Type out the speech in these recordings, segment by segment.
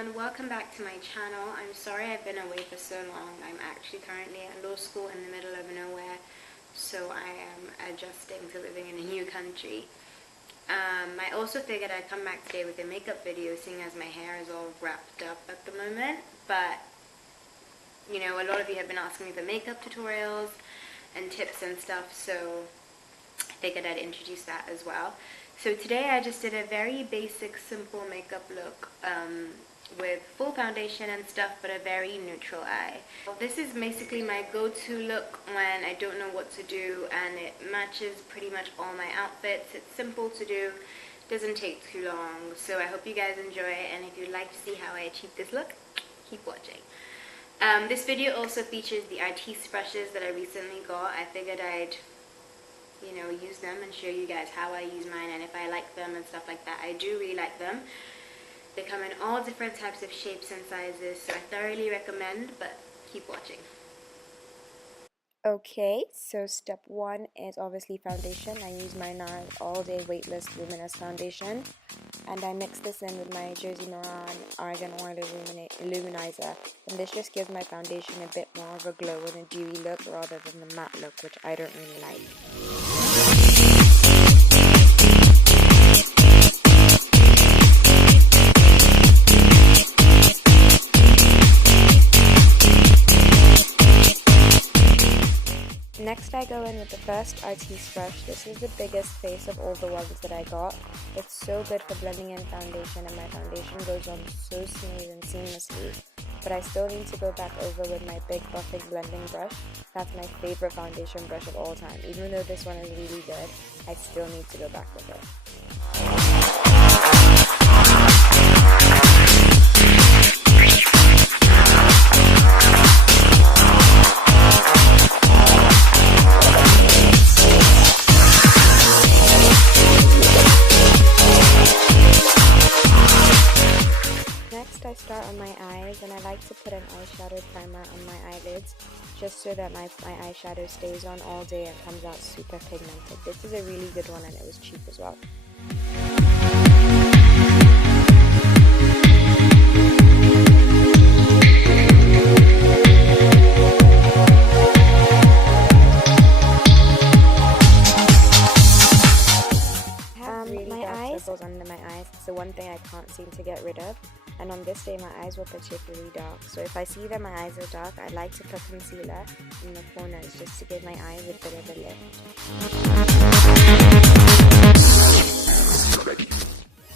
everyone, welcome back to my channel. I'm sorry I've been away for so long. I'm actually currently at law school in the middle of nowhere, so I am adjusting to living in a new country. I also figured I'd come back today with a makeup video, seeing as my hair is all wrapped up at the moment. But, you know, a lot of you have been asking me for makeup tutorials and tips and stuff, so I figured I'd introduce that as well. So today I just did a very basic, simple makeup look with full foundation and stuff, but a very neutral eye. This is basically my go-to look when I don't know what to do, and it matches pretty much all my outfits. It's simple to do, doesn't take too long, so I hope you guys enjoy it, and if you'd like to see how I achieve this look, keep watching. This video also features the Artis brushes that I recently got. I figured I'd use them and show you guys how I use mine and if I like them and stuff like that. I do really like them. They come in all different types of shapes and sizes, so I thoroughly recommend, but keep watching. Okay, so step one is obviously foundation. I use my NARS All Day Weightless Luminous Foundation, and I mix this in with my Jersey Moran Argan Oil Illuminizer, and this just gives my foundation a bit more of a glow and a dewy look rather than the matte look, which I don't really like. Next I go in with the first Artis brush. This is the biggest face of all the ones that I got. It's so good for blending in foundation, and my foundation goes on so smooth and seamlessly. But I still need to go back over with my big buffing blending brush. That's my favorite foundation brush of all time. Even though this one is really good, I still need to go back with it. I start on my eyes, and I like to put an eyeshadow primer on my eyelids just so that my eyeshadow stays on all day and comes out super pigmented. This is a really good one, and it was cheap as well. My eyes under my eyes. It's the one thing I can't seem to get rid of, and on this day my eyes were particularly dark, so if I see that my eyes are dark, I like to put concealer in the corners just to give my eyes a bit of a lift.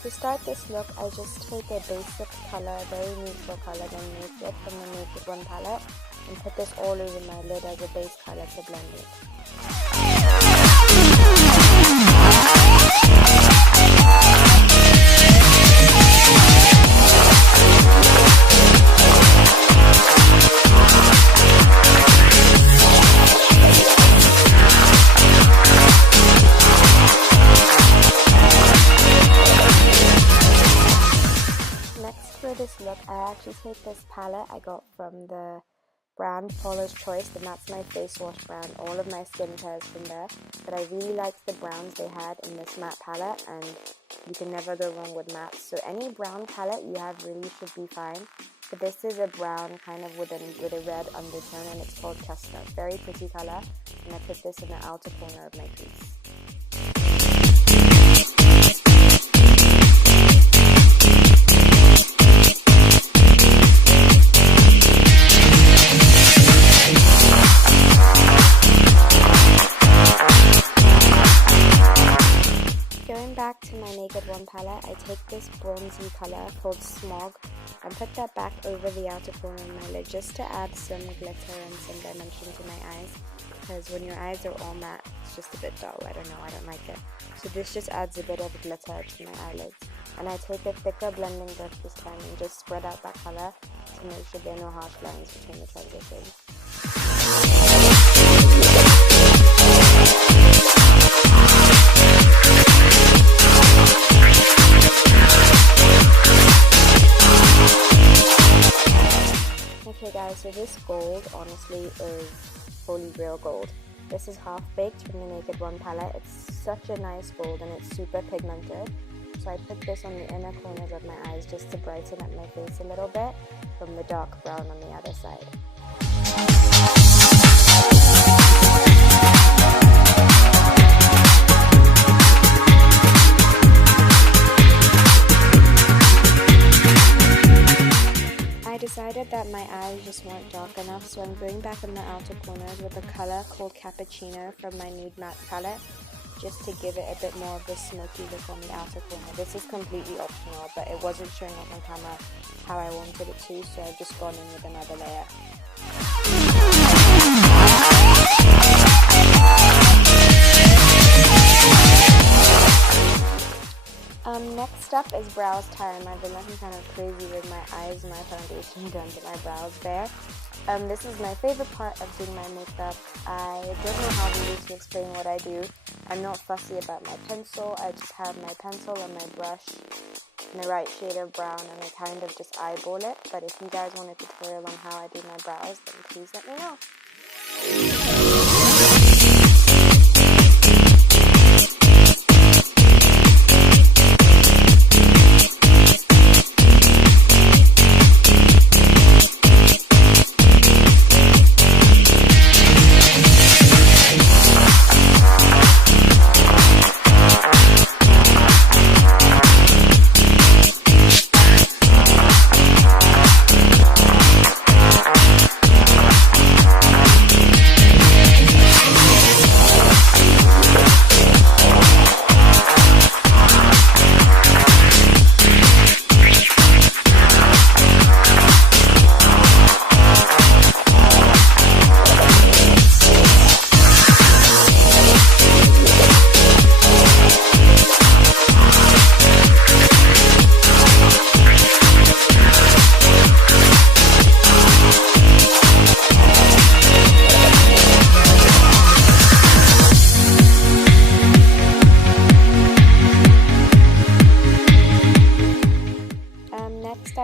To start this look, I just take a basic color, very neutral color, then Naked from the Naked One palette, and put this all over my lid as a base color to blend it. This look, I actually take this palette I got from the brand Paula's Choice, and that's my face wash brand. All of my skincare is from there, but I really liked the browns they had in this matte palette, and you can never go wrong with matte. So any brown palette you have really should be fine, but this is a brown kind of with a red undertone, and it's called Chestnut. Very pretty color, and I put this in the outer corner of my crease. Back to my Naked One palette, I take this bronzy color called Smog and put that back over the outer corner of my lid just to add some glitter and some dimension to my eyes, because when your eyes are all matte, it's just a bit dull. I don't know, I don't like it. So this just adds a bit of glitter to my eyelids. And I take a thicker blending brush this time and just spread out that color to make sure there are no harsh lines between the transitions. Okay guys, so this gold honestly is holy grail gold. This is Half Baked from the Naked One palette. It's such a nice gold and it's super pigmented. so I put this on the inner corners of my eyes just to brighten up my face a little bit from the dark brown on the other side. I decided that my eyes just weren't dark enough, so I'm going back in the outer corners with a color called Cappuccino from my Nude Matte palette, just to give it a bit more of the smoky look on the outer corner. This is completely optional, but it wasn't showing up on camera how I wanted it to, so I've just gone in with another layer. Next up is brows time. I've been looking kind of crazy with my eyes and my foundation done to my brows there. This is my favorite part of doing my makeup. I don't know how really to explain what I do. I'm not fussy about my pencil. I just have my pencil and my brush in the right shade of brown, and I kind of just eyeball it. But if you guys want a tutorial on how I do my brows, then please let me know.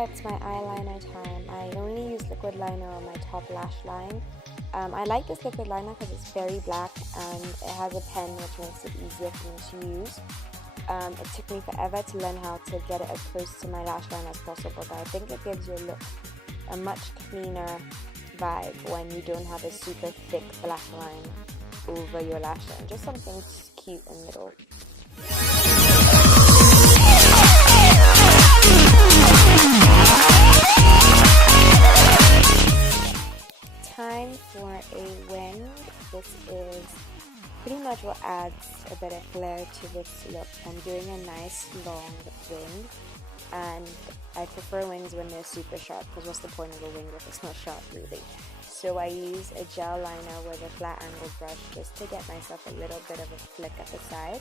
It's my eyeliner time. I only use liquid liner on my top lash line. I like this liquid liner because it's very black and it has a pen, which makes it easier for me to use. It took me forever to learn how to get it as close to my lash line as possible, but I think it gives your look a much cleaner vibe when you don't have a super thick black line over your lash line. Just something cute in the middle. Time for a wing. This is pretty much what adds a bit of flair to this look. I'm doing a nice long wing, and I prefer wings when they're super sharp, because what's the point of a wing if it's not sharp really? So I use a gel liner with a flat angled brush just to get myself a little bit of a flick at the side.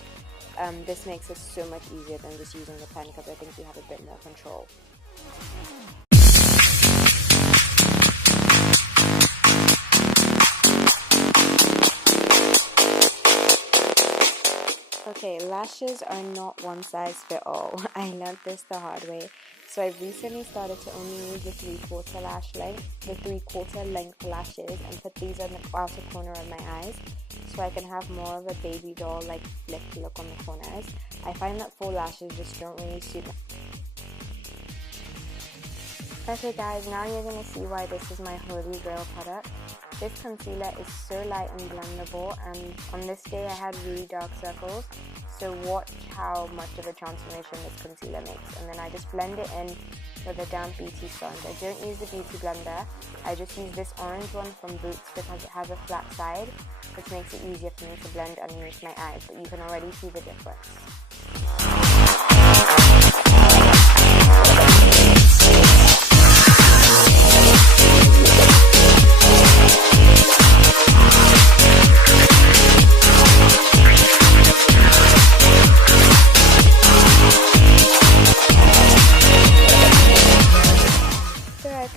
This makes it so much easier than just using the pen, because I think you have a bit more control. Okay, lashes are not one size fit all. I learned this the hard way. So I've recently started to only use the 3/4 lash length, the 3/4 length lashes, and put these on the outer corner of my eyes, so I can have more of a baby doll like flipped look on the corners. I find that full lashes just don't really suit me. Okay guys, now you're going to see why this is my holy grail product. This concealer is so light and blendable, and on this day I had really dark circles, so watch how much of a transformation this concealer makes. And then I just blend it in with a damp beauty sponge. I don't use the beauty blender, I just use this orange one from Boots because it has a flat side, which makes it easier for me to blend underneath my eyes, but you can already see the difference.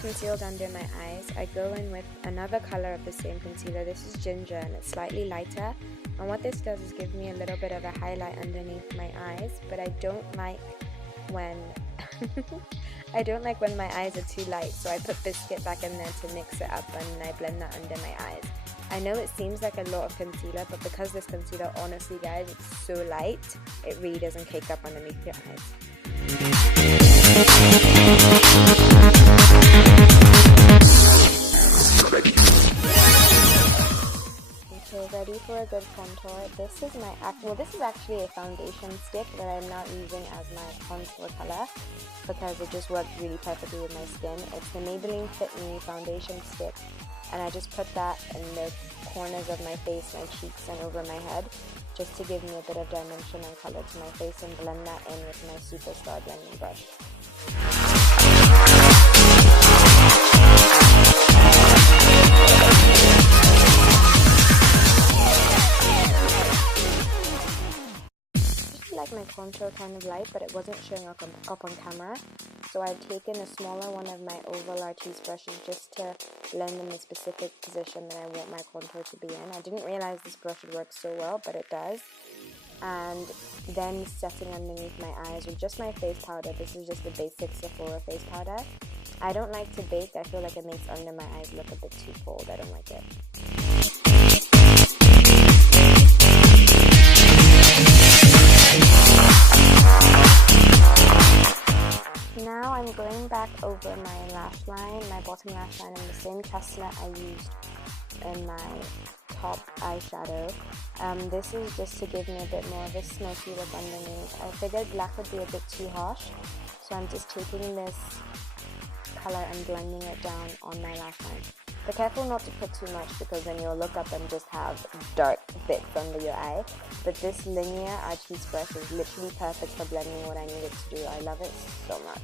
Concealed under my eyes, I go in with another color of the same concealer. This is Ginger and it's slightly lighter, and what this does is give me a little bit of a highlight underneath my eyes, but I don't like when my eyes are too light, so I put Biscuit back in there to mix it up, and I blend that under my eyes. I know it seems like a lot of concealer, but because this concealer, honestly guys, it's so light, it really doesn't cake up underneath your eyes. Okay, ready for a good contour. This is actually a foundation stick that I'm now using as my contour color because it just works really perfectly with my skin. It's the Maybelline Fit Me foundation stick, and I just put that in the corners of my face, my cheeks, and over my head, just to give me a bit of dimension and color to my face, and blend that in with my Superstar blending brush. I like my contour kind of light, but it wasn't showing up on camera, so I've taken a smaller one of my oval Artis brushes just to blend in the specific position that I want my contour to be in. I didn't realize this brush would work so well, but it does. And then setting underneath my eyes with just my face powder. This is just the basic Sephora face powder. I don't like to bake. I feel like it makes under my eyes look a bit too cold. I don't like it. Now I'm going back over my lash line, my bottom lash line, in the same chestnut I used in my top eyeshadow. This is just to give me a bit more of a smoky look underneath. I figured black would be a bit too harsh, so I'm just taking this color and blending it down on my lash line. Be careful not to put too much, because then you'll look up and just have dark bits under your eye. But this linear Artis brush is literally perfect for blending what I need it to do. I love it so much.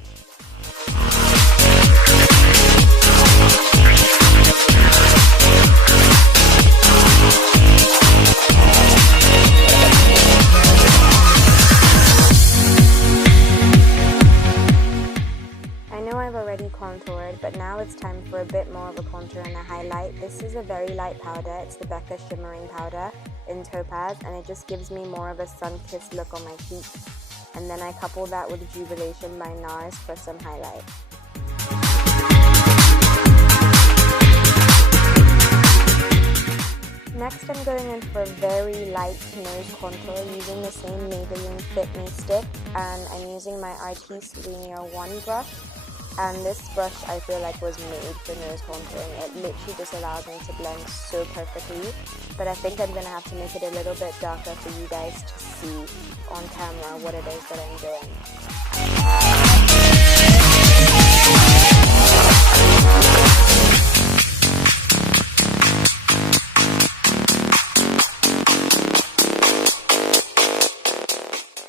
Contoured, but now it's time for a bit more of a contour and a highlight. This is a very light powder. It's the Becca shimmering powder in Topaz, and it just gives me more of a sun-kissed look on my cheeks. And then I couple that with Jubilation by NARS for some highlight. Next, I'm going in for a very light nose contour using the same Maybelline Fit Me stick, and I'm using my Artis Linear 1 brush. And this brush I feel like was made for nose contouring. It literally just allows me to blend so perfectly. But I think I'm going to have to make it a little bit darker for you guys to see on camera what it is that I'm doing.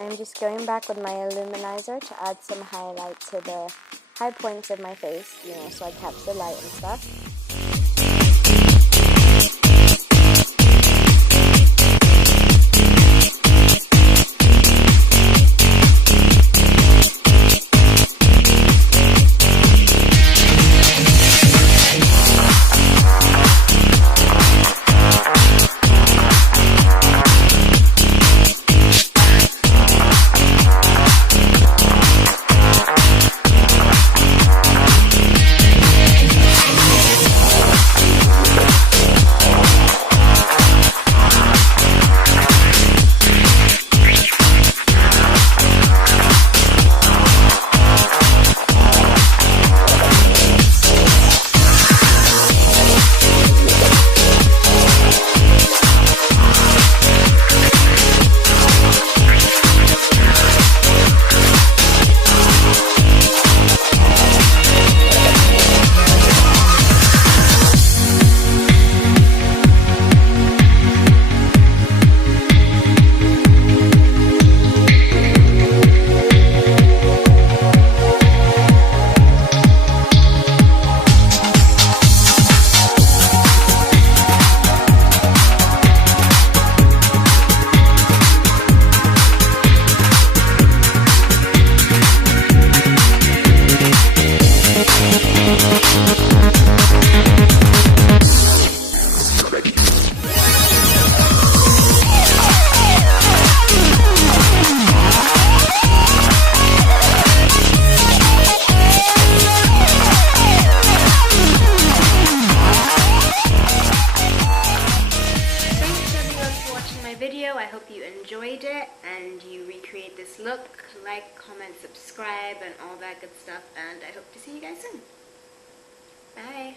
I'm just going back with my illuminizer to add some highlight to the high points of my face, you know, so I catch the light and stuff. video. I hope you enjoyed it and you recreate this look. Like, comment, subscribe, and all that good stuff. And I hope to see you guys soon. Bye.